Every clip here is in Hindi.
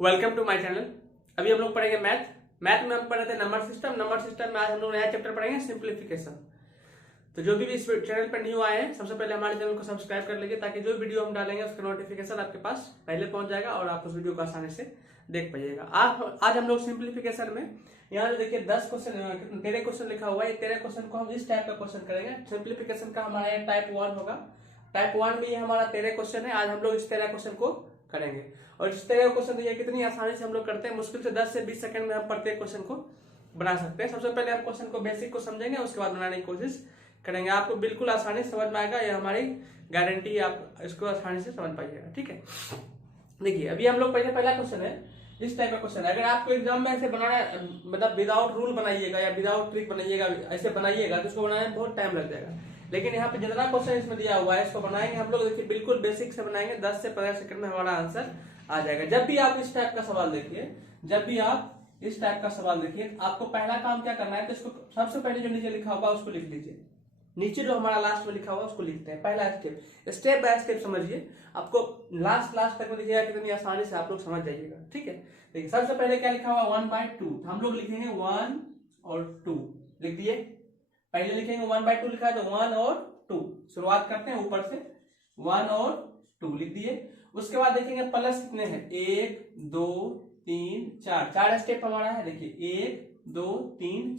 Welcome to my channel. अभी हम लोग पढ़ेंगे मैथ में हम पढ़े थे नंबर सिस्टम में आज हम लोग नया चैप्टर पढ़ेंगे सिंप्लीफिकेशन। तो जो भी इस चैनल पर न्यू आए हैं सबसे पहले हमारे चैनल को सब्सक्राइब कर लीजिए ताकि जो वीडियो हम डालेंगे उसका नोटिफिकेशन आपके पास पहले पहुंच जाएगा और आप उस वीडियो को आसानी से देख पाइएगा। आज हम लोग सिंप्लीफिकेशन में यहाँ जो देखिए 10 क्वेश्चन 13 क्वेश्चन लिखा हुआ है। 13 क्वेश्चन को हम इस टाइप का क्वेश्चन करेंगे। सिंप्लीफिकेशन का हमारा टाइप 1 होगा। टाइप 1 में ये हमारा 13 क्वेश्चन है। आज हम लोग इस 13 क्वेश्चन को करेंगे और इस 13 क्वेश्चन देखिए कितनी आसानी से हम लोग करते हैं। मुश्किल से 10 से 20 सेकंड में हम प्रत्येक क्वेश्चन को बना सकते हैं। सबसे पहले हम क्वेश्चन को बेसिक को समझेंगे, उसके बाद बनाने की कोशिश करेंगे। आपको बिल्कुल आसानी से समझ में आएगा, ये हमारी गारंटी है, आप इसको आसानी से समझ पाइएगा। ठीक है, देखिए अभी हम लोग पहला क्वेश्चन है इस टाइप का क्वेश्चन है। अगर आपको एग्जाम में ऐसे बनाना मतलब विदाउट रूल बनाइएगा या विदाउट ट्रिक बनाइएगा, ऐसे बनाइएगा तो उसको बनाने में बहुत टाइम लग जाएगा। लेकिन यहाँ पे जितना क्वेश्चन इसमें दिया हुआ है इसको बनाएंगे हम लोग, देखिए बिल्कुल बेसिक से बनाएंगे। 10 से 15 सेकंड में हमारा आंसर आ जाएगा। जब भी आप इस टाइप का सवाल देखिए, आपको पहला काम क्या करना है, तो इसको सबसे पहले जो नीचे लिखा होगा उसको लिख लीजिए। नीचे जो हमारा लास्ट में लिखा हुआ उसको लिखते हैं। पहला स्टेप बाय स्टेप समझिए। आपको लास्ट तक में देखिएगा कितनी आसानी से आप लोग समझ जाइएगा। ठीक है, देखिए सबसे पहले क्या लिखा हुआ 1/2, हम लोग लिखेंगे 1 और 2 लिख दिए। पहले लिखेंगे 1/2 लिखा है तो 1 और 2 शुरुआत करते हैं ऊपर से 1 और 2 लिख दिए। उसके बाद देखेंगे प्लस कितने हैं, 1 2 3 4, 4 स्टेप हमारा है। देखिए 1 2 3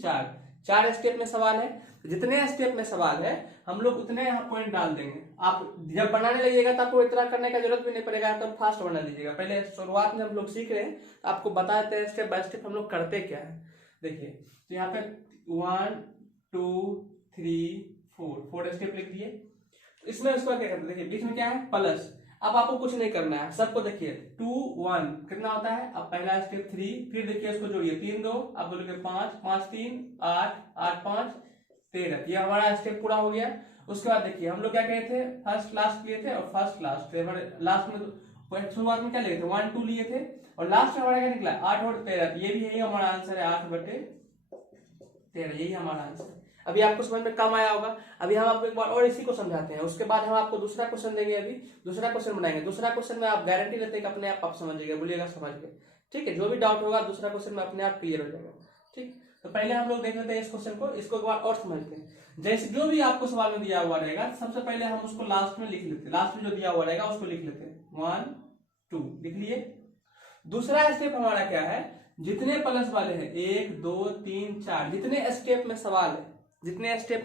4 स्टेप में सवाल है। जितने स्टेप में सवाल है हम लोग उतने यहाँ पॉइंट डाल देंगे। आप जब बनाने लगिएगा तो आपको इतना करने का जरूरत भी नहीं पड़ेगा, तो फास्ट बना लीजिएगा। पहले शुरुआत में हम लोग सीख रहे हैं तो आपको बता देते हैं स्टेप बाय स्टेप हम लोग करते क्या है। देखिए तो यहाँ पे 1 2 3 4 स्टेप लिख दिए। इसमें उसका क्या करते हैं, देखिए बीच में क्या है प्लस। अब आपको कुछ नहीं करना है, सबको देखिए 2 1 कितना होता है। अब पहला स्टेप 3, फिर देखिए इसको जोड़िए 3 2, अब बोलोगे 5 5 3 8 8 5 13, ये हमारा स्टेप पूरा हो गया। उसके बाद देखिए हम लोग क्या कहे थे, फर्स्ट लास्ट लिए थे और फर्स्ट लास्ट लास्ट में शुरुआत में क्या लिए थे 1 2 लिए थे और लास्ट में हमारा क्या निकला 8 और 13। ये भी यही हमारा आंसर है 8/13, यही हमारा आंसर। अभी आपको समझ में कम आया होगा। अभी हम आपको एक बार और इसी को समझाते हैं, उसके बाद हम आपको दूसरा क्वेश्चन देंगे। अभी दूसरा क्वेश्चन बनाएंगे। दूसरा क्वेश्चन में आप गारंटी लेते हैं कि अपने आप समझिएगा, बोलिएगा समझ गए। ठीक है, जो भी डाउट होगा दूसरा क्वेश्चन में अपने आप क्लियर हो जाएगा। ठीक, तो पहले हम लोग देख लेते हैं इस क्वेश्चन को, इसको एक बार और समझते हैं। जैसे जो भी आपको सवाल में दिया हुआ रहेगा सबसे पहले हम उसको लास्ट में लिख लेते हैं। लास्ट में जो दिया हुआ रहेगा उसको लिख लेते हैं 1 2 लिख लिए। दूसरा स्टेप हमारा क्या है, जितने प्लस वाले हैं 1 2 3 4, जितने स्टेप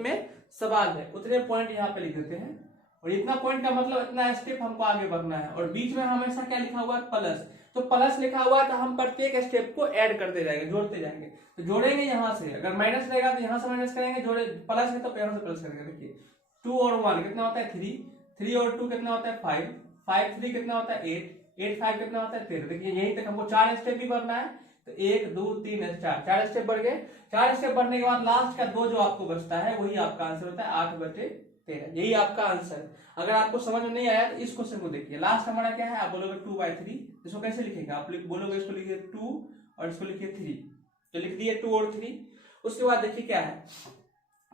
में सवाल है उतने पॉइंट यहाँ पे लिख देते हैं। और इतना पॉइंट का मतलब इतना स्टेप हमको आगे बढ़ना है। और बीच में हमेशा क्या लिखा हुआ है प्लस, तो प्लस लिखा हुआ है तो हम प्रत्येक स्टेप को ऐड करते जाएंगे, जोड़ते जाएंगे। तो जोड़ेंगे यहाँ से, अगर माइनस रहेगा तो यहाँ से माइनस करेंगे, जोड़े प्लस है तो यहाँ से प्लस करेंगे। देखिए 2 और 1 कितना होता है 3, 3 और 2 कितना होता है 5, 5 3 कितना होता है 8, 8 5 कितना होता है 13। देखिए यहीं तक हमको 4 स्टेप भी बढ़ना है, तो 1 2 3 4 स्टेप बढ़ गए। 4 स्टेप बढ़ने के बाद लास्ट का 2 जो आपको बचता है वही आपका आंसर होता है 8/13, यही आपका आंसर है। अगर आपको समझ में नहीं आया तो इस क्वेश्चन को देखिए। लास्ट हमारा क्या है, आप बोलोगे 2/3, इसको कैसे लिखेंगे, आप बोलोगे इसको लिखिए 2 और इसको लिखिए 3, तो लिख दिए 2 और 3। उसके बाद देखिए क्या है,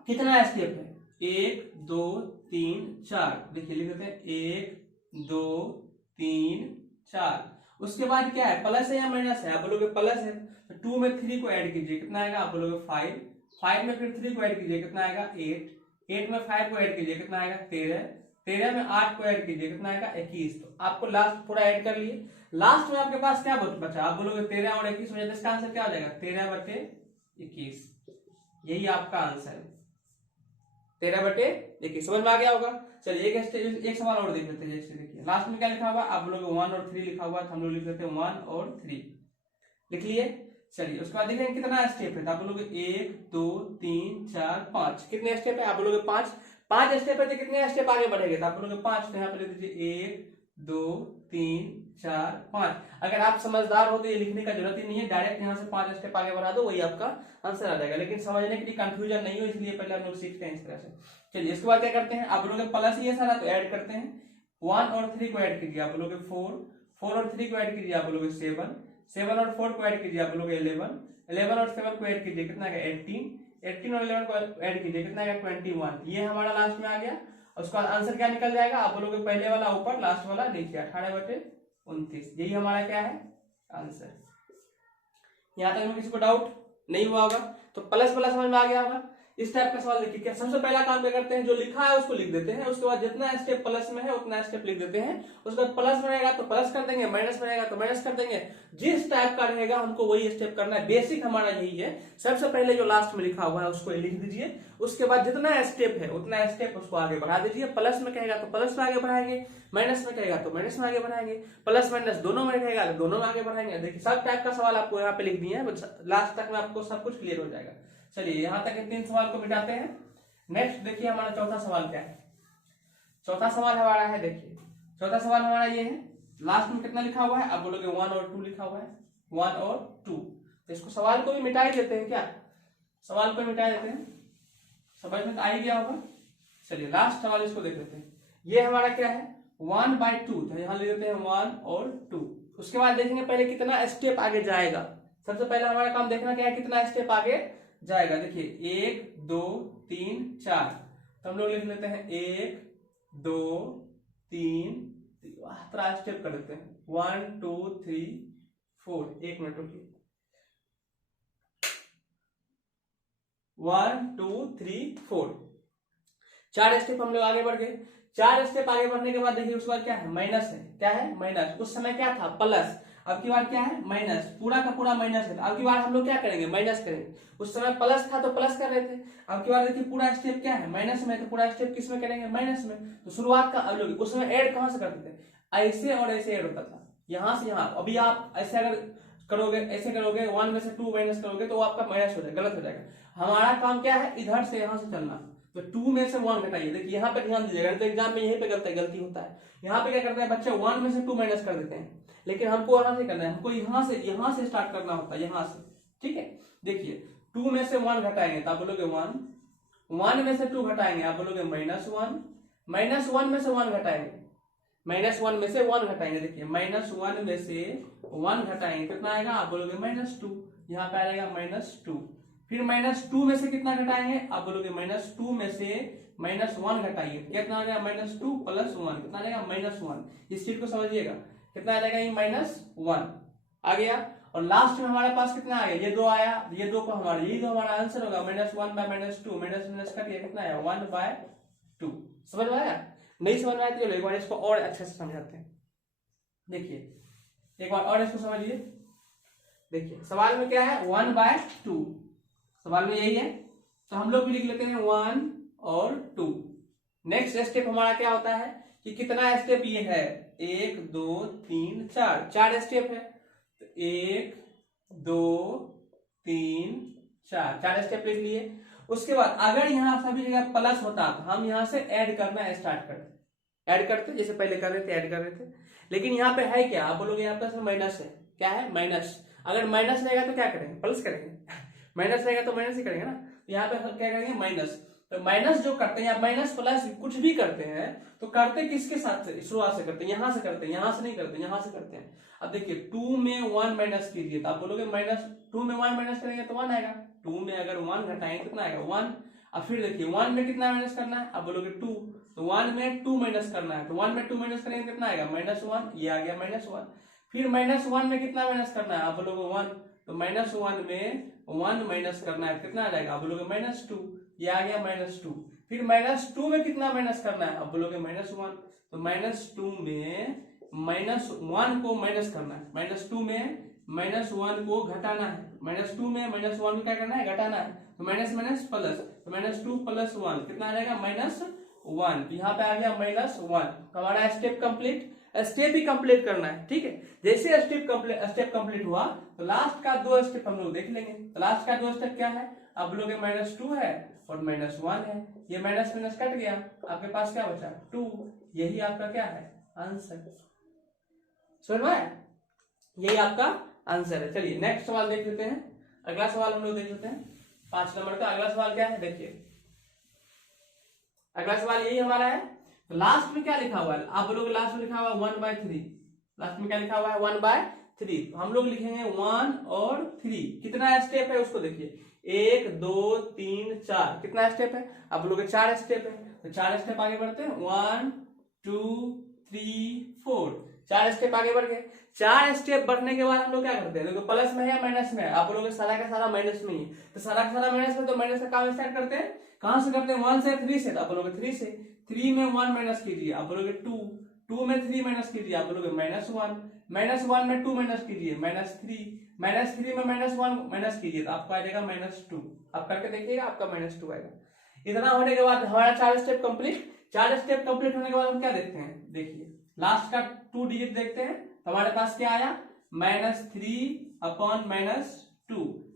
कितना स्टेप है 1 2 3 4, देखिए लिख देते हैं 1 2 3 4। उसके बाद क्या है, प्लस है या माइनस है, आप बोलोगे प्लस है तो 2 में 3 को ऐड कीजिए, कितना आएगा, आप बोलोगे 5, 5 में फिर 3 को ऐड कीजिए, कितना आएगा 8, 8 में 5 को ऐड कीजिए, कितना आएगा 13, 13 में 8 को ऐड कीजिए, कितना आएगा 21। तो आपको लास्ट पूरा ऐड कर लिए। लास्ट में आपके पास क्या बचा, आप बोलोगे 13 और 21 हो जाए, इसका आंसर क्या हो जाएगा 13/21, यही आपका आंसर है 13/21। समझ में आ गया होगा। चलिए एक सवाल और देख लेते हैं। जैसे देखिए लास्ट में क्या लिखा हुआ, आप लोग 1 और 3 लिखा हुआ, तो हम लोग लिख लेते हैं 1 और 3 लिख लिए। चलिए उसके बाद देखेंगे कितना स्टेप है, तो आप लोग 1 2 3 4 5, कितने स्टेप है, आप लोग 5 स्टेप है तो कितने स्टेप आगे बढ़ेंगे, तो आप लोग 5, तो यहाँ पे लिख दीजिए 1 2 3 4 5। अगर आप समझदार हो तो ये लिखने का जरूरत ही नहीं है, डायरेक्ट यहाँ से 5 स्टेप आगे बढ़ा दो, वही आपका आंसर आ जाएगा। लेकिन समझने के लिए कंफ्यूजन नहीं हो, इसलिए पहले हम लोग सीखते हैं इस तरह से। चलिए इसके बाद क्या करते हैं, आप लोग प्लस ये सारा तो ऐड करते हैं। 1 और 3 को ऐड कीजिए, आप लोग 4, 4 और 3 को ऐड कीजिए, आप लोग 7, 7 और 4 को ऐड कीजिए, आप लोग 11, 11 और 7 को ऐड कीजिए, कितना आएगा 18, 18 और 11 को ऐड कीजिए, कितना आएगा 21। ये हमारा लास्ट में आ गया। उसका आंसर क्या निकल जाएगा, आप बोलोगे पहले वाला ऊपर लास्ट वाला नीचे 18/29, यही हमारा क्या है आंसर। यहां तक में किसी को डाउट नहीं हुआ होगा? तो प्लस प्लस समझ में आ गया होगा। इस टाइप का सवाल देखिए, क्या सबसे पहला काम क्या करते हैं, जो लिखा है उसको लिख देते हैं, उसके बाद जितना स्टेप प्लस में है उतना स्टेप लिख देते हैं, उसके बाद प्लस में रहेगा तो प्लस कर देंगे, माइनस में रहेगा तो माइनस कर देंगे, जिस टाइप का रहेगा हमको वही स्टेप करना है। बेसिक हमारा यही है। सबसे पहले जो लास्ट में लिखा हुआ है उसको लिख दीजिए, उसके बाद जितना स्टेप है उतना स्टेप उसको आगे बढ़ा दीजिए। प्लस में कहेगा तो प्लस में आगे बढ़ाएंगे, माइनस में कहेगा तो माइनस में आगे बढ़ाएंगे, प्लस माइनस दोनों में कहेगा तो दोनों में आगे बढ़ाएंगे। देखिए सब टाइप का सवाल आपको यहाँ पे लिख दिए हैं, लास्ट तक में आपको सब कुछ क्लियर हो जाएगा। चलिए यहाँ तक 3 सवाल को मिटाते हैं। नेक्स्ट देखिए हमारा चौथा सवाल क्या है। चौथा सवाल हमारा है, देखिए चौथा सवाल हमारा ये है, लास्ट में कितना लिखा हुआ है, आप बोलोगे 1 और 2 लिखा हुआ है, 1 और 2। तो इसको सवाल को भी मिटा ही देते हैं क्या, सवाल को मिटा देते हैं, समझ में तो आ ही गया होगा। चलिए लास्ट सवाल इसको देख लेते हैं। ये हमारा क्या है, 1/2, तो यहाँ लिख देते हैं 1 और 2। उसके बाद देखेंगे पहले कितना स्टेप आगे जाएगा। सबसे पहला हमारा काम देखना क्या है, कितना स्टेप आगे जाएगा। देखिए 1 2 3 4, तो हम लोग लिख लेते हैं 1 2 3, थोड़ा स्टेप कर लेते हैं 1 2 3 4। 1 मिनट रुकिए, 1 2 3 4, 4 स्टेप हम लोग आगे बढ़ गए। 4 स्टेप आगे बढ़ने के बाद देखिए उसके बाद क्या है, माइनस है। क्या है, माइनस। उस समय क्या था, प्लस, अब की बार क्या है, माइनस। पूरा का पूरा माइनस है, अब की बार हम लोग क्या करेंगे, माइनस करेंगे। उस समय प्लस था तो प्लस कर रहे थे, अब की बार देखिए पूरा स्टेप क्या है, माइनस में, तो पूरा स्टेप किस में करेंगे, माइनस में। तो शुरुआत का अब लोग उस समय ऐड कहां से करते थे, ऐसे और ऐसे ऐड होता था, यहां से यहां। अभी आप ऐसे अगर करोगे, ऐसे करोगे, 1 में से 2 माइनस करोगे तो वो आपका माइनस हो जाएगा, गलत हो जाएगा। हमारा काम क्या है, इधर से यहां से चलना, तो 2 में से 1 घटाइए। देखिए यहाँ पे ध्यान दीजिएगा, तो एग्जाम में यहीं पे गलती होता है। यहाँ पे क्या करते हैं बच्चे, 1 में से 2 माइनस कर देते हैं, लेकिन हमको यहाँ से करना है, हमको यहाँ से स्टार्ट करना होता है, यहाँ से। ठीक है, देखिए 2 में से 1 घटाएंगे तो आप बोलोगे 1, 1 में से 2 घटाएंगे आप बोलोगे -1, -1 में से 1 घटाएंगे, -1 में से 1 घटाएंगे। देखिए -1 में से 1 घटाएंगे कितना आएगा, आप बोलोगे -2, यहाँ पे आएगा -2। फिर -2 में से कितना घटाएंगे, आप बोलोगे -2 में से -1 घटाइए, कितना आ जाएगा, -2 + 1, कितना आ जाएगा, -1। इस चीज को समझिएगा, कितना आ जाएगा, ये -1 आ गया। और लास्ट में हमारे पास कितना आ गया, ये 2 आया, ये 2 को हमारा, यही तो हमारा आंसर होगा, -1/-2, माइनस कट गया, कितना आया, 1/2। समझ में आया? नहीं समझ में आया तो चलो एक बार इसको और अच्छे से समझाते हैं। देखिए एक बार और इसको समझिए। देखिए सवाल में क्या है, 1/2, सवाल में यही है, तो हम लोग भी लिख लेते हैं 1 और 2। नेक्स्ट स्टेप हमारा क्या होता है कि कितना स्टेप ये है, 1 2 3 4, 4 स्टेप है, तो 1 2 3 4, 4 स्टेप लिख लिए। उसके बाद अगर यहाँ सभी जगह प्लस होता तो हम यहाँ से ऐड करना स्टार्ट करते, जैसे पहले कर रहे थे, ऐड कर रहे थे। लेकिन यहाँ पे है क्या, आप बोलोगे यहाँ पे माइनस है, क्या है, माइनस। अगर माइनस रहेगा तो क्या करेंगे, प्लस करेंगे, माइनस रहेगा तो माइनस ही करेंगे ना। तो यहाँ पे क्या करेंगे, माइनस। तो माइनस जो करते हैं, माइनस प्लस कुछ भी करते हैं तो करते किसके साथ से, शुरुआत से करते हैं, यहाँ से करते हैं, यहाँ से नहीं करते, यहाँ से करते हैं। अब देखिए 2 में 1 माइनस कीजिए तो आप बोलोगे -2 में 1 माइनस करेंगे तो 1 आएगा, 2 में अगर 1 घटाएंगे कितना आएगा, 1। अब फिर देखिए 1 में कितना माइनस करना है, आप बोलोगे 2, तो 1 में 2 माइनस करना है, तो 1 में 2 माइनस करेंगे कितना आएगा, -1, ये आ गया -1। फिर -1 में कितना माइनस करना है, आप बोलोगे 1, तो -1 में 1 माइनस करना है, कितना आ जाएगा, आप बोलोगे -2, ये आ गया -2। फिर -2 में कितना माइनस करना है, आप बोलोगे -1, तो -2 में -1 को माइनस करना है, -2 में -1 को घटाना है, -2 में -1 को क्या करना है, घटाना है, तो माइनस माइनस प्लस, तो -2 + 1 कितना आ जाएगा, -1। यहाँ पे आ गया -1। हमारा स्टेप कंप्लीट, स्टेप ही कंप्लीट करना है। ठीक है, जैसे स्टेप कंप्लीट हुआ तो लास्ट का 2 स्टेप हम लोग देख लेंगे। तो लास्ट का 2 स्टेप क्या है, आप लोग -2 है और -1 है, ये माइनस माइनस कट गया, आपके पास क्या बचा, 2। यही आपका क्या है, आंसर। समझ में, यही आपका आंसर है। चलिए नेक्स्ट सवाल देख लेते हैं। अगला सवाल हम लोग देख लेते हैं 5 नंबर का। अगला सवाल क्या है, देखिए अगला सवाल यही हमारा है। तो लास्ट में क्या लिखा हुआ है, आप लोग लास्ट में लिखा हुआ है 1/3, लास्ट में क्या लिखा हुआ है, 1/3। तो हम लोग लिखेंगे 1 और 3। कितना स्टेप है उसको देखिए, 1 2 3 4, कितना स्टेप है, आप लोग 4 स्टेप है, तो 4 स्टेप आगे बढ़ते हैं, 1 2 3 4। 4 स्टेप आगे बढ़ गए। 4 स्टेप बढ़ने के बाद हम लोग क्या करते हैं, देखो प्लस में है या माइनस में है, आप लोग सारा का सारा माइनस में ही है, तो सारा का सारा माइनस में, तो माइनस का काम स्टार्ट करते हैं, कहां से करते हैं, 1 से 3 से, तो आप लोग 3 से, 3 में 1 माइनस कीजिए, आप लोग 2, 2 में 3 माइनस कीजिए, आप लोग -1, -1 में 2 माइनस कीजिए, -3, -3 में -1 माइनस कीजिए, तो आपको आ जाएगा -2। आप करके देखिएगा, आपका -2 आएगा। इतना होने के बाद हमारा 4 स्टेप कंप्लीट। 4 स्टेप कंप्लीट होने के बाद हम क्या देखते हैं, देखिए लास्ट का 2 डिजिट देखते हैं, तो हमारे पास क्या आया, -3/-2,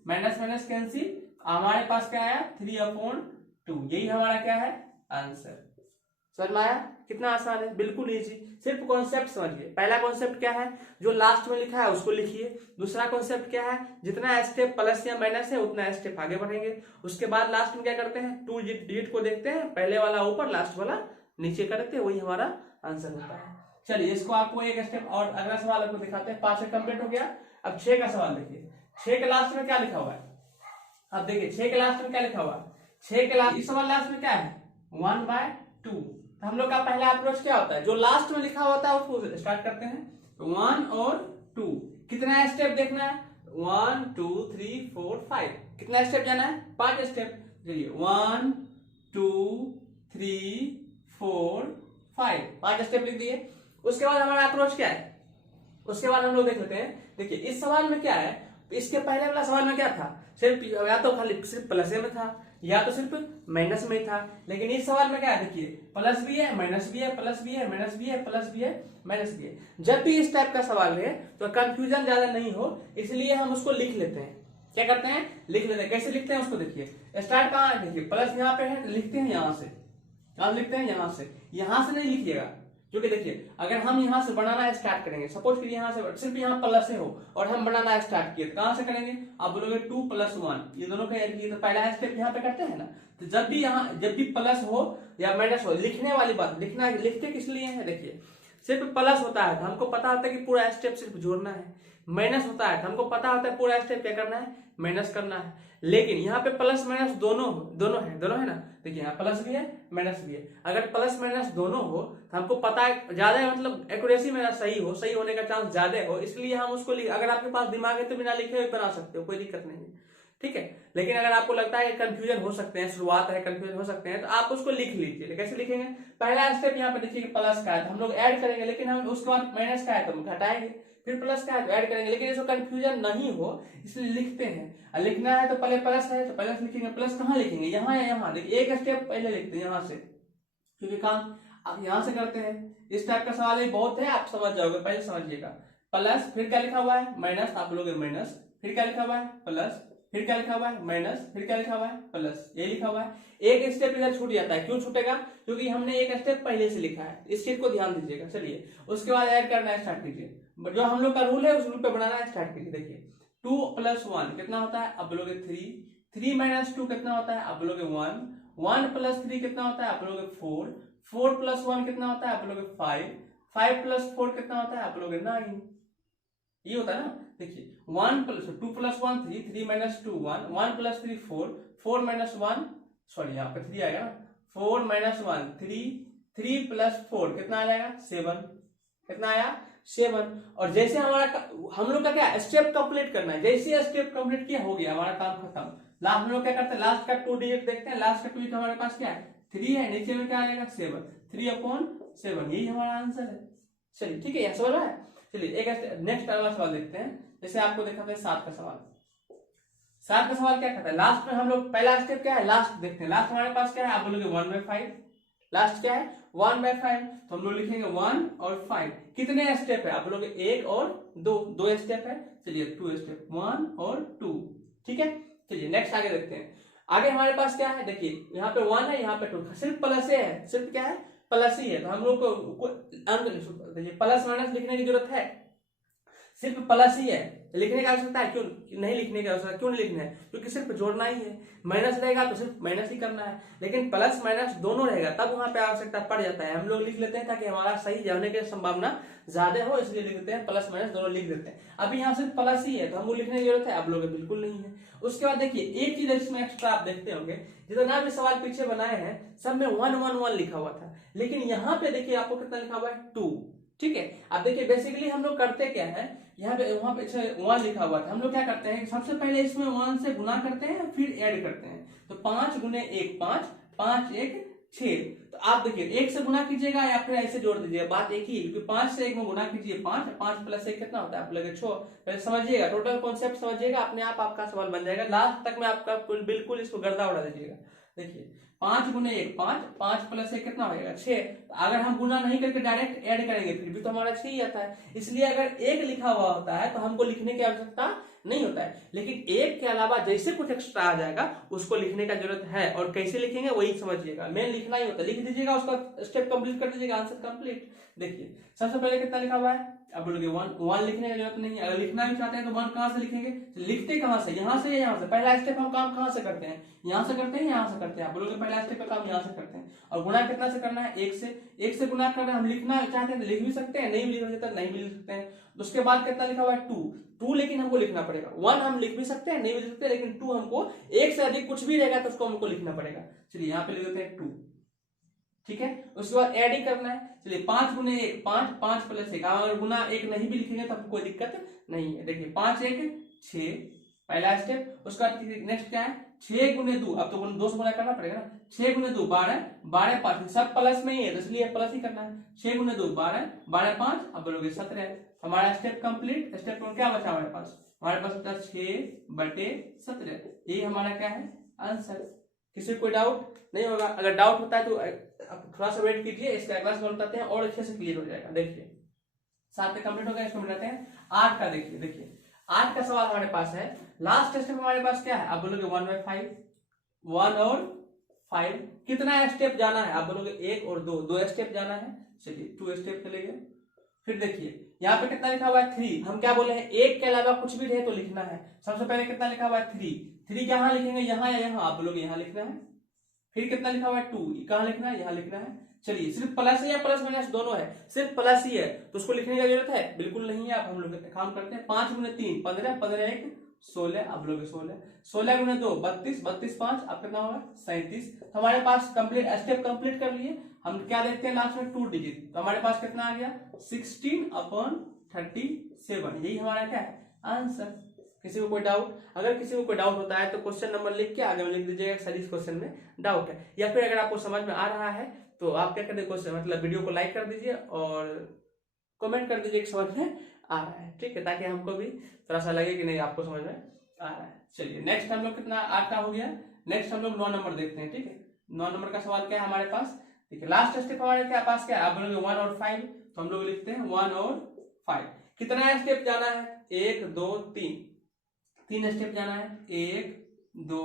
माइनस माइनस कैंसिल, हमारे पास क्या आया 3/2। यही हमारा क्या है, आंसर। समझ में आया, कितना आसान है, बिल्कुल इजी। सिर्फ कॉन्सेप्ट समझिए। पहला कॉन्सेप्ट क्या है, जो लास्ट में लिखा है उसको लिखिए। दूसरा कॉन्सेप्ट क्या है, जितना स्टेप प्लस या माइनस है उतना स्टेप आगे बढ़ेंगे। उसके बाद लास्ट में क्या करते हैं, 2 डिजिट को देखते हैं, पहले वाला ऊपर लास्ट वाला नीचे करते हैं, वही हमारा आंसर होता है। चलिए इसको आपको एक स्टेप और अगला सवाल आपको दिखाते हैं। 5 कंप्लीट हो गया। अब 6 का सवाल देखिए। 6 के लास्ट में क्या लिखा हुआ है, अब देखिए 6 के लास्ट में क्या लिखा हुआ है, 6 के लास्ट, इस सवाल लास्ट में क्या है, 1/2। हम लोग का पहला अप्रोच क्या होता है, जो लास्ट में लिखा होता है उसको स्टार्ट करते हैं। 1 और 2 कितना स्टेप देखना है, 1 2 3 4 5, कितना स्टेप जाना है, 5 स्टेप। चलिए 1 2 3 4 5, 5 स्टेप लिख दिए। उसके बाद हमारा अप्रोच क्या है, उसके बाद हम लोग देख लेते हैं। देखिए इस सवाल में क्या है, इसके पहले वाला सवाल में क्या था, सिर्फ या तो खाली सिर्फ प्लस में था या तो सिर्फ माइनस में था। लेकिन इस सवाल में क्या है, देखिए प्लस भी है माइनस भी है, प्लस भी है माइनस भी है, प्लस भी है माइनस भी है। जब भी इस टाइप का सवाल है तो कंफ्यूजन ज्यादा नहीं हो, इसलिए हम उसको लिख लेते हैं। क्या करते हैं, लिख लेते हैं। कैसे लिखते हैं उसको देखिए। स्टार्ट कहाँ है, देखिए प्लस यहाँ पे है, लिखते हैं यहाँ से, आप लिखते हैं यहाँ से, यहाँ से नहीं लिखिएगा, क्योंकि देखिए अगर हम यहाँ से बनाना स्टार्ट करेंगे, सपोज करिए यहाँ से सिर्फ यहाँ प्लस है हो और हम बनाना स्टार्ट किए, तो कहां से करेंगे, आप बोलोगे 2 + 1, ये दोनों का ये तो पहला स्टेप यहाँ पे करते हैं ना। तो जब भी प्लस हो या माइनस हो, लिखने वाली बात, लिखना लिखते किस लिए है, देखिए सिर्फ प्लस होता है तो हमको पता होता है कि पूरा स्टेप सिर्फ जोड़ना है, माइनस होता है तो हमको पता होता है पूरा स्टेप क्या करना है, माइनस करना है। लेकिन यहाँ पे प्लस माइनस दोनों है ना। देखिए यहाँ प्लस भी है माइनस भी है। अगर प्लस माइनस दोनों हो तो हमको पता है ज्यादा, मतलब एक्यूरेसी मेरा सही होने का चांस ज्यादा हो, इसलिए हम उसको अगर आपके पास दिमाग है तो बिना लिखे हुए बना सकते हो, कोई दिक्कत नहीं है, ठीक है। लेकिन अगर आपको लगता है कंफ्यूजन हो सकते हैं, शुरुआत है कंफ्यूजन हो सकते हैं, तो आप उसको लिख लीजिए। कैसे लिखेंगे, पहला स्टेप यहाँ पे देखिए प्लस का है तो हम लोग ऐड करेंगे, लेकिन हम उसके बाद माइनस का है तो हम घटाएंगे, फिर प्लस का है तो ऐड करेंगे। लेकिन इसको कंफ्यूजन नहीं हो इसलिए लिखते हैं। लिखना है तो पहले प्लस है तो प्लस लिखेंगे, प्लस कहाँ लिखेंगे, यहाँ या यहाँ। देखिए एक स्टेप पहले लिखते हैं यहाँ से, क्योंकि काम आप यहाँ से करते हैं। इस टाइप का सवाल ही बहुत है, आप समझ जाओगे, पहले समझिएगा। प्लस, फिर क्या लिखा हुआ है, माइनस, आप लोगे माइनस, फिर क्या लिखा हुआ है, प्लस, फिर क्या लिखा हुआ है, माइनस, फिर क्या लिखा हुआ है, प्लस, ये लिखा हुआ है। एक स्टेप इधर छूट जाता है, क्यों छूटेगा, क्योंकि हमने एक स्टेप पहले से लिखा है, इस चीज को ध्यान दीजिएगा। चलिए उसके बाद ऐड करना स्टार्ट कीजिए, जो हम लोग का रूल है उस रूल पे बनाना स्टार्ट कीजिए। देखिए 2 + 1 कितना होता है, आप बोलोगे 3, 3 - 2 कितना होता है, आप बोलोगे 1, 1 + 3 कितना होता है, आप बोलोगे 4, 4 + 1 कितना होता है, आप बोलोगे 5, 5 + 4 कितना होता है, आप बोलोगे 9। ये होता है ना। देखिए 2 + 1 3, 3 - 2 1, 1 + 3 4, 4 - 1, सॉरी यहाँ पे 3 आएगा ना, 4 - 1 3, 3 + 4 कितना आ जाएगा, 7, कितना आया, 7। और जैसे हम लोग का क्या स्टेप कंप्लीट करना है, जैसे स्टेप कंप्लीट किया हो गया हमारा काम खत्म। लास्ट हम लोग क्या करते हैं, लास्ट का 2 डिजिट देखते हैं, लास्ट का 2 डिजिट हमारे पास क्या है, 3 है, नीचे में क्या आ जाएगा 7, 3/7, यही हमारा आंसर है। चलिए ठीक है, यह सवाल है। चलिए एक नेक्स्ट अगला सवाल देखते हैं। जैसे आपको देखा था 7 का सवाल, 7 का सवाल क्या कहता है, लास्ट में हम लोग पहला स्टेप क्या है, लास्ट देखते हैं। लास्ट हमारे पास क्या है, आप बोलोगे 1/5, लास्ट क्या है 1/5, तो हम लोग लिखेंगे 1 और 5। कितने स्टेप है, आप बोलोगे 1 और 2 स्टेप है। चलिए 2 स्टेप, 1 और 2, ठीक है। चलिए नेक्स्ट आगे देखते हैं। आगे हमारे पास क्या है, देखिए यहाँ पे 1 है, यहाँ पे 2, सिर्फ प्लस है, सिर्फ क्या है प्लस ही है, तो हम लोग को प्लस माइनस लिखने की जरूरत है, सिर्फ प्लस ही है, लिखने की आवश्यकता है क्यों नहीं, लिखने की आवश्यकता क्यों नहीं लिखना है, क्योंकि सिर्फ जोड़ना ही है। माइनस रहेगा तो सिर्फ माइनस ही करना है, लेकिन प्लस माइनस दोनों रहेगा तब वहां पे आवश्यकता पड़ जाता है। हम लोग लिख लेते हैं ताकि हमारा सही होने की संभावना ज्यादा हो, इसलिए लिख देते हैं, प्लस माइनस दोनों लिख देते हैं। अभी यहाँ सिर्फ प्लस ही है तो हमको लिखने की जरूरत है, आप लोग बिल्कुल नहीं है। उसके बाद देखिए एक चीज इसमें एक्स्ट्रा आप देखते होंगे, जितना भी सवाल पीछे बनाए हैं सब में 1 1 1 लिखा हुआ था, लेकिन यहाँ पे देखिए आपको कितना लिखा हुआ है 2, ठीक है। अब देखिए बेसिकली हम लोग करते क्या है, यहाँ पे वहां पे 1 लिखा हुआ था, हम लोग क्या करते हैं सबसे पहले इसमें 1 से गुना करते हैं फिर ऐड करते हैं। तो 5 गुने 1 5, 5 1 6। तो आप देखिए 1 से गुना कीजिएगा या फिर ऐसे जोड़ दीजिएगा, बात एक ही है, क्योंकि 5 से 1 में गुना कीजिए 5, 5 प्लस 1 कितना होता है आप लगे 6। पहले समझिएगा, टोटल कॉन्सेप्ट समझिएगा, अपने आप आपका सवाल बन जाएगा। लास्ट तक में आपका बिल्कुल इसको गर्दा उड़ा दीजिएगा। देखिए 5 गुने 1 5, 5 प्लस 1 कितना होगा 6। अगर हम गुना नहीं करके डायरेक्ट ऐड करेंगे फिर भी तो हमारा 6 ही आता है। इसलिए अगर 1 लिखा हुआ होता है तो हमको लिखने की आवश्यकता नहीं होता है, लेकिन 1 के अलावा जैसे कुछ एक्स्ट्रा आ जाएगा उसको लिखने का जरूरत है। और कैसे लिखेंगे वही समझिएगा, मेन लिखना ही होता है, लिख दीजिएगा, उसका स्टेप कंप्लीट कर दीजिएगा, आंसर कंप्लीट। देखिए सबसे पहले कितना लिखा हुआ है, अब बोलोगे 1 लिखने की जरूरत नहीं है। अगर लिखना भी चाहते हैं तो 1 कहां से लिखेंगे, लिखते कहां से, यहाँ से या यहाँ से। पहला स्टेप हम काम कहां से करते हैं, यहाँ से करते हैं, यहाँ से करते हैं। आप बोलोगे पहला स्टेप का काम यहाँ से करते हैं। और गुणा कितना से करना है, 1 से गुणा करना है। हम लिखना चाहते हैं तो लिख भी सकते हैं, नहीं भी लिख सकते नहीं भी लिख सकते हैं। उसके बाद कितना लिखा हुआ है 2 लेकिन हमको लिखना पड़ेगा। 1 हम लिख भी सकते हैं नहीं भी लिख सकते, लेकिन 2 हमको, 1 से अधिक कुछ भी रहेगा तो उसको हमको लिखना पड़ेगा। चलिए यहाँ पे लिख देते हैं 2, ठीक है। उसके बाद एडिंग करना है। चलिए 5 गुने 1 5, 5 प्लस 1, अगर गुना 1 नहीं भी लिखेंगे तो कोई दिक्कत नहीं है। देखिए 5 1 6 पहला स्टेप। उसका नेक्स्ट क्या है 6 गुने 2, अब तो 2 से गुना करना पड़ेगा ना। 6 गुने 2 12, 12 5, सब प्लस में ही है तो इसलिए प्लस ही करना है। 6 गुने 2 12, 12 5, अब बोलोगे 17। हमारा स्टेप कंप्लीट। स्टेप में क्या बचा हमारे पास, हमारे पास बचा 6/17। यही हमारा क्या है आंसर। किसी को कोई डाउट नहीं होगा, अगर डाउट होता है तो आप थोड़ा सा वेट कीजिए, इसका अगला सवाल बताते हैं और अच्छे से क्लियर हो जाएगा। देखिए 7 पे कंप्लीट हो गया, इसको मिलाते हैं 8 का। देखिए 8 का सवाल हमारे पास है। लास्ट स्टेप हमारे पास क्या है, आप बोलोगे 1/5, 1 और 5 कितना स्टेप जाना है, आप बोलोगे 1 और 2 स्टेप जाना है। चलिए 2 स्टेप चलेंगे। फिर देखिए यहाँ पे कितना लिखा हुआ है 3, हम क्या बोले हैं 1 के अलावा कुछ भी रहे तो लिखना है। सबसे पहले कितना लिखा हुआ है 3 कहाँ लिखेंगे, यहाँ या यहाँ, आप लोग यहाँ लिखना है। फिर कितना लिखा हुआ है 2, कहाँ लिखना है, यहाँ लिखना है। चलिए सिर्फ प्लस है या प्लस माइनस दोनों है, सिर्फ प्लस ही है तो उसको लिखने की जरूरत है बिल्कुल नहीं है। आप हम लोग काम करते हैं 5 गुने 3 15, 15 1 16, आप लोग 16, 16 गुने 2 32, 32 5, अब कितना होगा 37। हमारे पास कंप्लीट स्टेप कंप्लीट कर लिए। हम क्या देखते हैं लास्ट में 2 डिजिट, तो हमारे पास कितना आ गया 16/37। यही हमारा क्या है आंसर। किसी को कोई डाउट, अगर किसी को कोई डाउट होता है तो क्वेश्चन नंबर लिख के आगे में लिख दीजिएगा सर इस क्वेश्चन में डाउट है, या फिर अगर आपको समझ में आ रहा है तो आप क्या कर दीजिए, मतलब वीडियो को लाइक कर दीजिए और कमेंट कर दीजिए कि समझ में आ रहा है, ठीक है, ताकि हमको भी थोड़ा सा लगे कि नहीं आपको समझ में आ रहा है। चलिए नेक्स्ट हम लोग कितना 8 का हो गया। नेक्स्ट हम लोग 9 नंबर देखते हैं, ठीक है। 9 नंबर का सवाल क्या है हमारे पास, ठीक है। लास्ट स्टेप हमारे क्या पास क्या है, आप बोलोगे 1 और 5, तो हम लोग लिखते हैं 1 और 5। कितना स्टेप जाना है 1 2 3, 3 स्टेप जाना है 1 2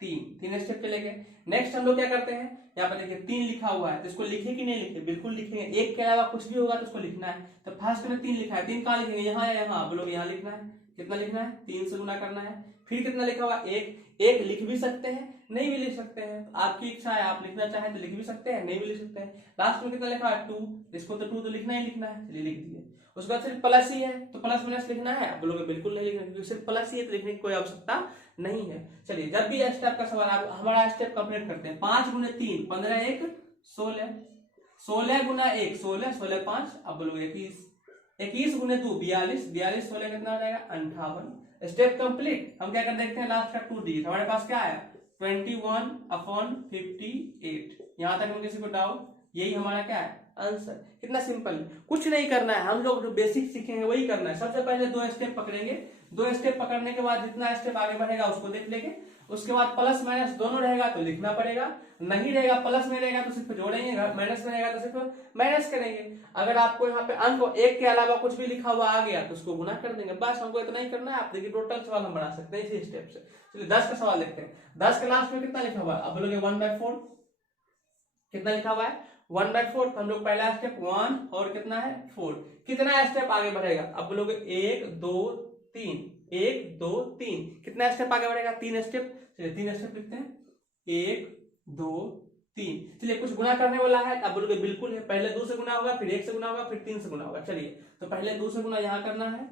3 स्टेप चलेंगे। नेक्स्ट हम लोग क्या करते हैं, यहाँ पर देखिए 3 लिखा हुआ है तो इसको लिखे कि नहीं लिखे, बिल्कुल लिखेंगे। 1 के अलावा कुछ भी होगा तो उसको लिखना है। तो फर्स्ट में 3 लिखा है, 3 कहाँ लिखेंगे, यहाँ या यहाँ, बोलोगे यहाँ लिखना है। कितना लिखना है 3 से गुना करना है। फिर कितना लिखा हुआ 1 लिख भी सकते हैं नहीं भी लिख सकते हैं, तो आपकी इच्छा है, आप लिखना चाहें तो लिख भी सकते हैं नहीं भी लिख सकते हैं। लास्ट में कितना लिखा है 2, इसको तो 2 तो लिखना ही लिखना है, चलिए लिख दिए। उसके बाद सिर्फ प्लस ही है तो प्लस माइनस लिखना है, आप बोलोगे बिल्कुल नहीं लिखना क्योंकि सिर्फ प्लस ही है तो लिखने की कोई आवश्यकता नहीं है। चलिए जब भी स्टेप का सवाल आप हमारा स्टेप कंप्लीट करते हैं 5 गुने 3 15 1 16, 16 गुना 1 16, 16 5, अब बोलोगे 21, 21 गुने 2 42, 42 16 कितना हो जाएगा 58। Step complete. हम क्या कर देखते हैं लास्ट का 2 डिजिट, हमारे पास क्या है 21/58। यहां तक हम किसी को डाउट, यही हमारा क्या है आंसर। कितना सिंपल, कुछ नहीं करना है, हम लोग जो बेसिक सीखेंगे वही करना है। सबसे पहले 2 स्टेप पकड़ेंगे, 2 स्टेप पकड़ने के बाद जितना स्टेप आगे बढ़ेगा उसको देख लेंगे। उसके बाद प्लस माइनस दोनों रहेगा तो लिखना पड़ेगा, नहीं रहेगा प्लस में रहेगा तो सिर्फ जोड़ेंगे, माइनस में रहेगा तो सिर्फ माइनस करेंगे। अगर आपको यहाँ पे अंक 1 के अलावा कुछ भी लिखा हुआ आ गया तो उसको गुना कर देंगे, बस हमको इतना ही करना है। आप देखिए टोटल सवाल हम बना सकते हैं इसी स्टेप से। चलिए 10 का सवाल देखते हैं। 10 के लास्ट में कितना लिखा हुआ है, अब बोलोगे 1/4, कितना लिखा हुआ है 1/4, तो हम लोग पहला स्टेप 1 और कितना है 4, कितना स्टेप आगे बढ़ेगा, अब बोलोगे 1 2 3, 1 2 3, कितना स्टेप आगे बढ़ेगा 3 स्टेप। चलिए 3 स्टेप लिखते हैं 1 2 3। चलिए कुछ गुना करने वाला है, अब बोलोगे बिल्कुल है, पहले 2 से गुना होगा, फिर 1 से गुना होगा, फिर 3 से गुना होगा। चलिए तो पहले 2 से गुना यहाँ करना है,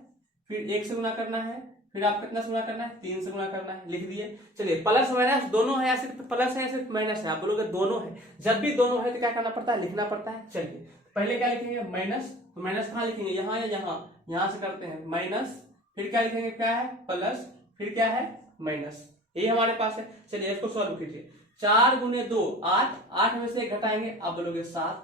फिर 1 से गुना करना है, फिर आप कितना से गुना करना है 3 से गुना करना है, लिख दिए। चलिए प्लस माइनस दोनों है या सिर्फ प्लस है या सिर्फ माइनस है, आप बोलोगे दोनों है। जब भी दोनों है तो क्या करना पड़ता है लिखना पड़ता है। चलिए पहले क्या लिखेंगे माइनस, तो माइनस कहाँ लिखेंगे, यहाँ या यहाँ, यहाँ से करते हैं माइनस, फिर क्या लिखेंगे, क्या है प्लस, फिर क्या है माइनस, यही हमारे पास है। चलिए इसको सॉल्व कीजिए। 4 गुने 2 8, 8 में से 1 घटाएंगे आप बोलोगे 7,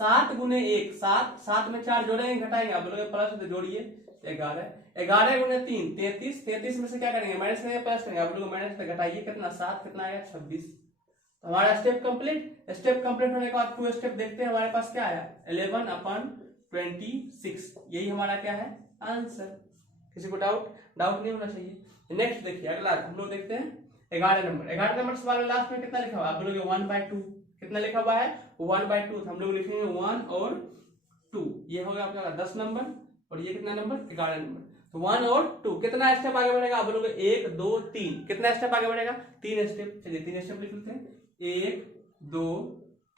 7 गुने 1 7, 7 में 4 जोड़ेंगे घटाएंगे आप बोलोगे प्लस, तो जोड़िए 11, 11 गुने 3 33, 33 में से क्या करेंगे माइनस करेंगे प्लस करेंगे आप लोग माइनस से घटाइए, कितना 7, कितना आएगा 26। तो हमारा स्टेप कंप्लीट। स्टेप कंप्लीट होने के बाद 2 स्टेप देखते हैं हमारे पास क्या आया 11/26, यही हमारा क्या है आंसर। किसी को डाउट नहीं होना चाहिए। नेक्स्ट देखिए अगला हम लोग देखते हैं 11 नंबर। 11 नंबर सवाल में लास्ट में कितना लिखा हुआ आप लोग 1/2, कितना लिखा हुआ है 1/2, तो हम लोग लिखेंगे 1 और 2, ये होगा आपका 10 नंबर और ये कितना नंबर 11 नंबर। तो 1 और 2 कितना स्टेप आगे बढ़ेगा आप बोलोगे 1 2 3, कितना स्टेप आगे बढ़ेगा 3 स्टेप। चलिए 3 स्टेप लिख लेते हैं 1 2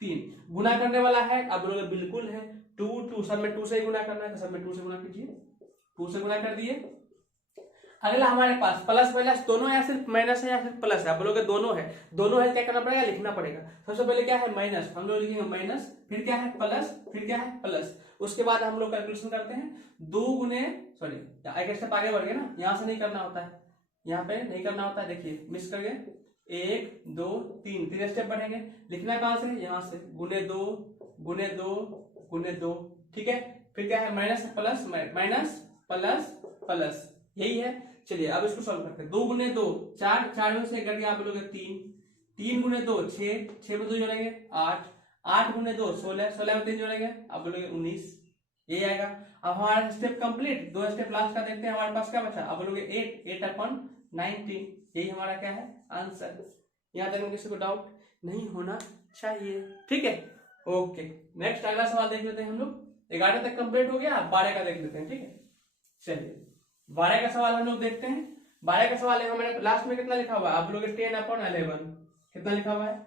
3। गुना करने वाला है आप बोलोगे बिल्कुल है 2 2, सब में 2 से ही गुना करना है तो सब में 2 से गुना कीजिए, 2 से गुना कर दिए। अगला हमारे पास प्लस माइनस दोनों है या सिर्फ माइनस है या सिर्फ प्लस है आप बोलोगे दोनों है, दोनों है क्या करना पड़ेगा लिखना पड़ेगा। सबसे पहले क्या है माइनस, हम लोग लिखेंगे माइनस, फिर क्या है प्लस, फिर क्या है प्लस, उसके बाद हम लोग कैलकुलेशन करते हैं 2 गुने सॉरी एक स्टेप आगे बढ़ गए ना, यहाँ से नहीं करना होता है, यहाँ पे नहीं करना होता है, देखिए मिस कर गए 1 2 3, 3 स्टेप बढ़ेंगे, लिखना कहां से यहाँ से गुने 2 गुने 2 गुने 2, ठीक है। फिर क्या है minus plus minus plus plus, यही है। चलिए अब इसको सॉल्व करते हैं। 2 गुने 2 4, 4 में से 1 करके आप बोलोगे 3, 3 गुने 2 6, 6 में 2 जोड़ेंगे 8, 8 गुने 2 16, 16 में 3 जोड़ेंगे आप बोलोगे 19, यही आएगा। अब हमारा स्टेप कंप्लीट, 2 स्टेप लास्ट का देखते हैं हमारे पास क्या बचा आप बोलोगे 8/19, यही हमारा क्या है आंसर। यहाँ तक किसी को डाउट नहीं होना चाहिए, ठीक है ओके। नेक्स्ट अगला सवाल देख लेते हैं हम लोग। 11 तक कंप्लीट हो गया, 12 का देख लेते हैं, ठीक है। चलिए 12 का सवाल हम लोग देखते हैं। 12 का सवाल है हमारे लास्ट में कितना लिखा हुआ है आप लोग 10/11, कितना लिखा हुआ है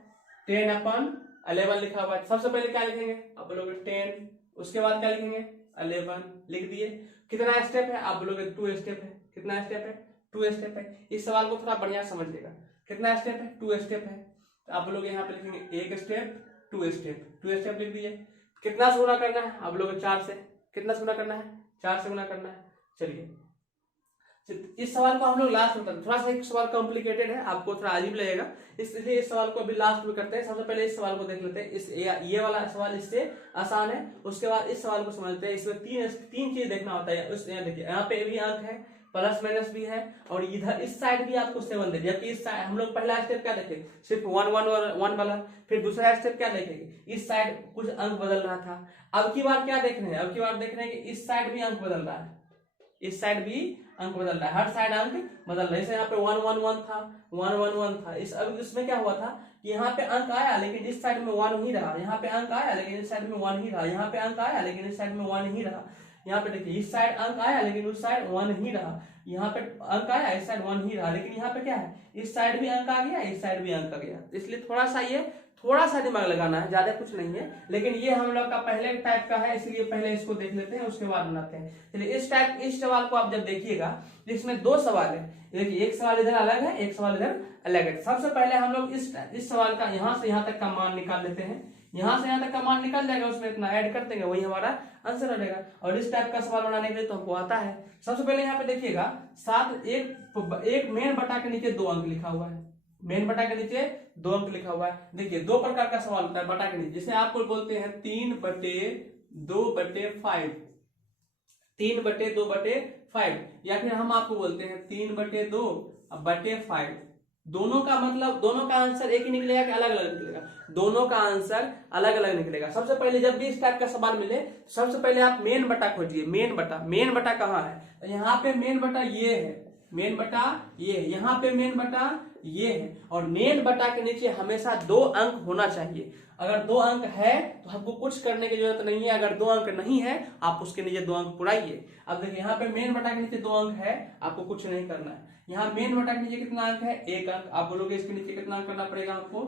10/11 लिखा हुआ है। सबसे पहले क्या लिखेंगे आप लोग 10, उसके बाद क्या लिखेंगे 11, लिख दिए। कितना स्टेप है आप लोग 2 स्टेप है, कितना स्टेप है 2 स्टेप है। इस सवाल को थोड़ा बढ़िया समझिएगा, कितना स्टेप है 2 स्टेप है, तो आप लोग यहाँ पे लिखेंगे 1 स्टेप 2 स्टेप, 2 स्टेप लिख दिए। कितना से गुना करना है आप लोग 4 से, कितना से गुना करना है 4 से गुना करना है। चलिए इस सवाल को हम लोग लास्ट में करते हैं, थोड़ा सा एक सवाल कॉम्प्लिकेटेड है, आपको थोड़ा अजीब लगेगा, इसलिए इस सवाल को अभी लास्ट में करते हैं। सबसे पहले इस सवाल को देख लेते हैं, इस ये वाला सवाल इससे आसान है, उसके बाद इस सवाल को समझते हैं। इसमें तीन चीज देखना होता है। देखिए यहाँ पे भी अंक है, प्लस माइनस भी है, और इधर इस साइड भी आपको 7 दे दिया। जबकि इस साइड हम लोग पहला स्टेप क्या देखे सिर्फ 1 1 और 1 वाला, फिर दूसरा स्टेप क्या देखेंगे इस साइड कुछ अंक बदल रहा था। अब की बार क्या देख रहे हैं, अब की बार देख रहे हैं कि इस साइड भी अंक बदल रहा है, इस साइड भी अंक बदल रहा है, हर साइड अंक बदल रहा है। जैसे यहाँ पे 1 1 1 था, 1 1 1 था, इस अब इसमें क्या हुआ था कि यहाँ पे अंक आया लेकिन इस साइड में 1 ही रहा, यहाँ पे अंक आया लेकिन इस साइड में 1 ही रहा, यहाँ पे अंक आया लेकिन इस साइड में 1 ही रहा। यहाँ पे देखिए इस साइड अंक आया लेकिन उस साइड 1 ही रहा, यहाँ पे अंक आया इस साइड 1 ही रहा, लेकिन यहाँ पे क्या है इस साइड भी अंक आ गया, इस साइड भी अंक आ गया। इसलिए थोड़ा सा दिमाग लगाना है, ज्यादा कुछ नहीं है। लेकिन ये हम लोग का पहले टाइप का है, इसलिए पहले इसको देख लेते हैं उसके बाद बनाते हैं। चलिए इस सवाल को आप जब देखिएगा इसमें 2 सवाल है, देखिए एक सवाल इधर अलग है, एक सवाल इधर अलग है। सबसे पहले हम लोग इस सवाल का यहाँ से यहाँ तक का मान निकाल लेते हैं, यहाँ से यहाँ तक का मान निकल जाएगा, उसमें इतना ऐड कर देंगे, वही हमारा आंसर आ जाएगा। और इस टाइप का सवाल बनाने के लिए तो हमको आता है। सबसे पहले यहाँ पे देखिएगा 7 एक मेन बटा के नीचे 2 अंक लिखा हुआ है, मेन बटा के नीचे 2 अंक लिखा हुआ है। देखिए 2 प्रकार का सवाल होता है बटा के नीचे, जिसे आपको बोलते हैं 3/2/5, 3/2/5, या फिर हम आपको बोलते हैं 3/2/5। दोनों का मतलब दोनों का आंसर एक ही निकलेगा कि अलग अलग निकलेगा, दोनों का आंसर अलग अलग निकलेगा। सबसे पहले जब भी इस टाइप का सवाल मिले सबसे पहले आप मेन बटा खोजिए। मेन बटा कहाँ है, तो यहाँ पे मेन बटा ये है, मेन बटा ये है, यहाँ पे मेन बटा ये है, और मेन बटा के नीचे हमेशा 2 अंक होना चाहिए। अगर 2 अंक है तो हमको कुछ करने की जरूरत नहीं है, अगर 2 अंक नहीं है आप उसके नीचे 2 अंक पुराइए। अब देखिए यहाँ पे मेन बटा के नीचे 2 अंक है, आपको कुछ नहीं करना है। यहाँ मेन बटा के नीचे कितना अंक है 1 अंक, आप बोलोगे इसके नीचे कितना अंक करना पड़ेगा, आपको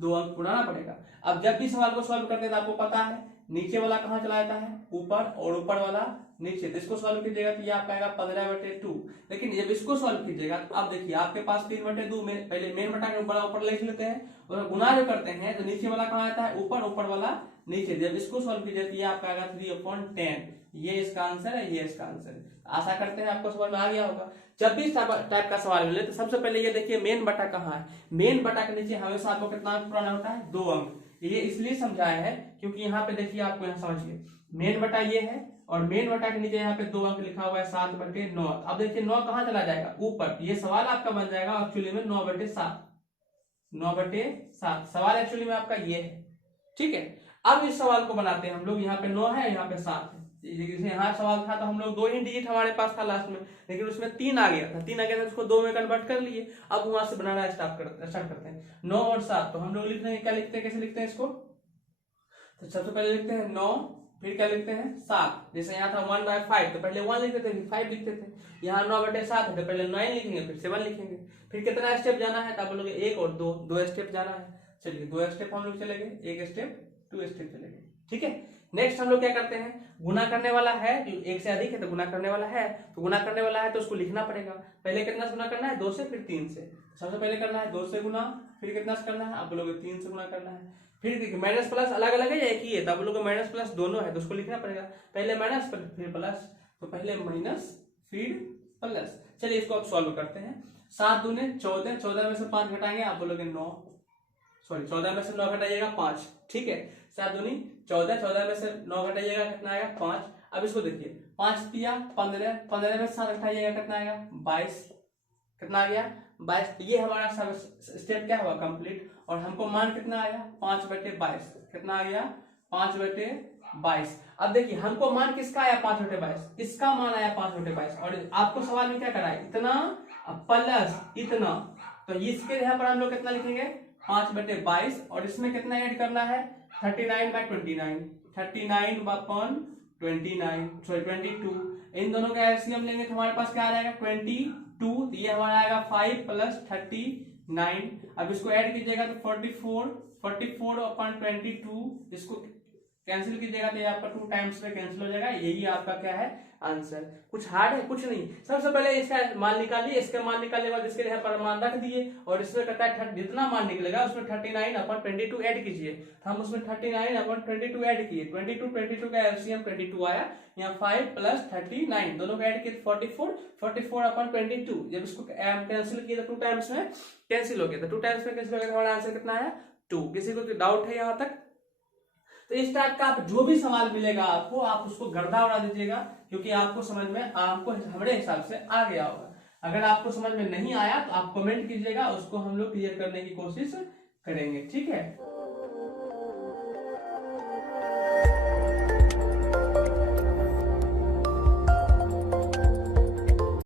2 अंक पुराना पड़ेगा। अब जब भी सवाल को सॉल्व करते हैं तो आपको पता है नीचे वाला कहाँ चला जाता है ऊपर, और ऊपर वाला नीचे। तो इसको सॉल्व कीजिएगा तो ये आपका आएगा 15/2। लेकिन जब इसको सॉल्व कीजिएगा तो आप देखिए आपके पास 3/2 में पहले मेन बटा के ऊपर लिख लेते हैं, और गुना जो करते हैं तो नीचे वाला कहाँ आता है ऊपर, ऊपर वाला नीचे जब इसको सॉल्व कीजिए तो ये आपका आएगा 3/10, ये इसका आंसर है, ये इसका आंसर है। आशा करते हैं आपको समझ में आ गया होगा। जब भी इस टाइप का सवाल मिले तो सबसे पहले ये देखिए मेन बटा कहाँ है। मेन बटा के नीचे हमेशा आपको कितना अंक पुराना होता है, 2 अंक। ये इसलिए समझाया है क्योंकि यहाँ पे देखिए, आपको यहाँ समझिए मेन बटा ये है और मेन बटा के नीचे यहाँ पे 2 अंक लिखा हुआ है 7/9। अब देखिए 9 कहाँ चला जाएगा, ऊपर। ये सवाल आपका बन जाएगा एक्चुअली में 9/7, 9/7 सवाल एक्चुअली में आपका ये है, ठीक है। अब इस सवाल को बनाते हैं हम लोग, यहाँ पे 9 है, यहाँ पे 7 है। जैसे यहाँ सवाल था तो हम लोग 2 ही डिजिट हमारे पास था लास्ट में, लेकिन उसमें 3 आ गया था, 3 आ गया था, उसको 2 में कन्वर्ट कर लिए। अब वहां से बनाना स्टार्ट करते हैं। 9 और 7 तो हम लोग लिख रहे हैं, क्या लिखते हैं, कैसे लिखते हैं इसको। तो सबसे पहले लिखते हैं 9, फिर क्या लिखते हैं 7। जैसे यहाँ था 1/5 तो पहले 1 लिखते थे, फिर 5 लिखते थे। यहाँ 9/7 है तो पहले 9 लिखेंगे, फिर 7 लिखेंगे। फिर कितना स्टेप जाना है, तो आप बोलोगे 1 और 2, 2 स्टेप जाना है। चलिए 2 स्टेप हम लोग चलेंगे, 1 स्टेप 2 स्टेप चलेंगे, ठीक है। नेक्स्ट हम लोग क्या करते हैं, गुना करने वाला है, 1 से अधिक है तो गुना करने वाला है, तो गुना करने वाला है तो उसको लिखना पड़ेगा। पहले कितना से गुना करना है, 2 से, फिर 3 से। सबसे पहले करना है 2 से गुना, फिर कितना से करना है, आप बोलोगे 3 से गुना करना है। फिर देखिए माइनस प्लस अलग अलग है या एक ही है, तो आप लोग माइनस प्लस दोनों है तो उसको लिखना पड़ेगा। पहले माइनस फिर प्लस, तो पहले माइनस फिर प्लस। चलिए इसको आप सॉल्व करते हैं। 7 दूने 14, 14 में से 5 घटाएंगे, आप बोलोगे 9, सॉरी 14 में से 9 घटाइएगा 5, ठीक है। 7 दूनी 14, 14 में से 9 घटाइएगा कितना आएगा 5। अब इसको देखिए 5 दिया 15, 15 में से 7 घटाइएगा कितना आएगा 22, कितना आ गया 22। ये हमारा सब स्टेप क्या हुआ, कंप्लीट। और हमको मान कितना आया 5/22, कितना आ गया 5/22। अब देखिए हमको मान किसका आया 5/22, इसका मान आया 5/22। और आपको सवाल में क्या करा है, इतना प्लस इतना, तो इसके यहाँ पर हम लोग कितना लिखेंगे 5/22। और इसमें कितना ऐड करना है 39/29, 39/29, सॉरी 22। इन दोनों का एलसीएम लेंगे तो हमारे पास क्या आ जाएगा 22। तो ये हमारा आएगा 5 + 39। अब इसको ऐड कीजिएगा तो 44/22। इसको कैंसिल कीजिएगा तो ये आपका 2 टाइम्स में कैंसिल हो जाएगा। यही आपका क्या है आंसर। कुछ हार्ड है, कुछ नहीं। सबसे पहले इसका मान निकालिए, इसका मान निकालने के बाद इसके यहाँ पर मान रख दिए और इसमें कहता है जितना मान निकलेगा उसमें 39/22 ऐड कीजिए। तो हम उसमें 39/22 ऐड किए, 22 का एलसीएम 22 आया। यहाँ 5 + 39 दोनों को ऐड किए 44/22। जब इसको कैंसिल किए तो 2 टाइम्स में कैंसिल हो गया, तो 2 टाइम्स में कैंसिल हो गया, हमारा आंसर कितना है 2। किसी को डाउट है यहाँ तक? तो इस टाइप का आप जो भी सवाल मिलेगा आपको, आप उसको गर्दा उड़ा दीजिएगा, क्योंकि आपको समझ में, आपको हमारे हिसाब से आ गया होगा। अगर आपको समझ में नहीं आया तो आप कमेंट कीजिएगा, उसको हम लोग क्लियर करने की कोशिश करेंगे, ठीक है।